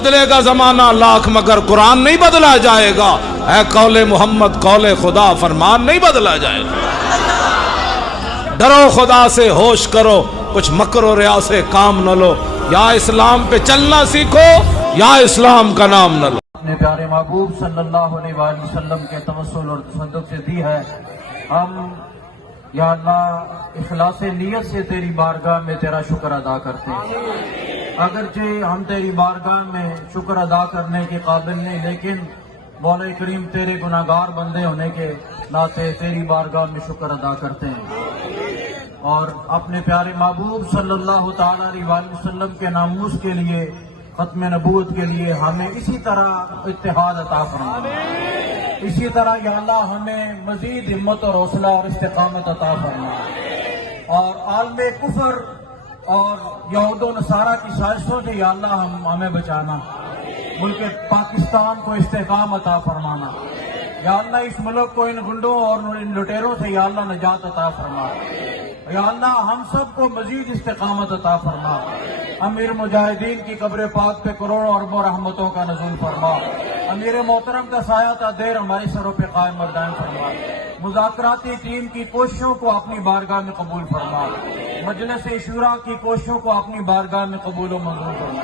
بدلے گا زمانہ لاکھ مگر قرآن نہیں بدلا جائے گا. اے قول محمد قول خدا فرمان نہیں بدلا جائے گا. ڈرو خدا سے ہوش کرو کچھ مکر و ریا سے کام نہ لو. یا اسلام پہ چلنا سیکھو یا اسلام کا نام نہ لو. اپنے پیارے محبوب صلی اللہ علیہ وآلہ وسلم کے توسل اور تصدق سے دی ہے. ہم یا اللہ اخلاص نیت سے تیری بارگاہ میں تیرا شکر ادا کرتے ہیں. اگرچہ ہم تیری بارگاہ میں شکر ادا کرنے کے قابل نہیں، لیکن مولا کریم تیرے گناہگار بندے ہونے کے ناطے تیری بارگاہ میں شکر ادا کرتے ہیں. اور اپنے پیارے محبوب صلی اللہ تعالی علیہ وآلہ وسلم کے ناموس کے لیے، ختم نبوت کے لیے ہمیں اسی طرح اتحاد عطا فرما. اسی طرح یا اللہ ہمیں مزید ہمت اور حوصلہ اور استقامت عطا فرما. اور عالم کفر اور یہود و نصارہ کی سازشوں سے یا اللہ ہمیں بچانا. ملک پاکستان کو استحکام عطا فرمانا. یا اللہ اس ملک کو ان گنڈوں اور ان لٹیروں سے یا اللہ نجات عطا فرما. یا اللہ ہم سب کو مزید استقامت عطا فرما. امیر مجاہدین کی قبر پاک پہ کروڑوں اربوں رحمتوں کا نزول فرما. امیر محترم کا سایہ تا دیر ہمارے سروں پہ قائم اور دائم فرما. مذاکراتی ٹیم کی کوششوں کو اپنی بارگاہ میں قبول فرما. مجلس شورا کی کوششوں کو اپنی بارگاہ میں قبول و منظور فرما.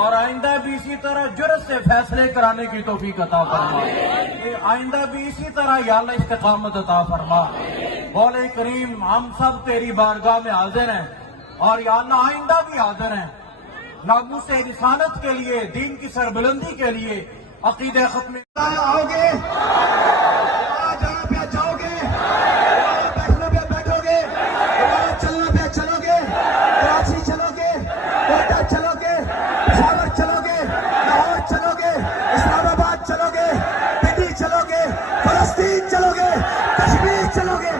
اور آئندہ بھی اسی طرح جرأت سے فیصلے کرانے کی توفیق عطا فرما. آئندہ بھی اسی طرح یا اللہ استقامت عطا فرما. مولا کریم ہم سب تیری بارگاہ میں حاضر ہیں اور یا اللہ آئندہ بھی حاضر ہیں ناموس رسالت کے لیے، دین کی سربلندی کے لیے. عقیدہ ختم آؤ گے، جہاں پہ جاؤ گے، بیٹھنے پہ بیٹھو گے، چلنا پہ چلو گے، کراچی چلو گے، کوئٹہ چلو گے، پشاور چلو گے، لاہور چلو گے، اسلام آباد چلو گے، پنڈی چلو گے، فلسطین چلو گے، کشمیر چلو گے.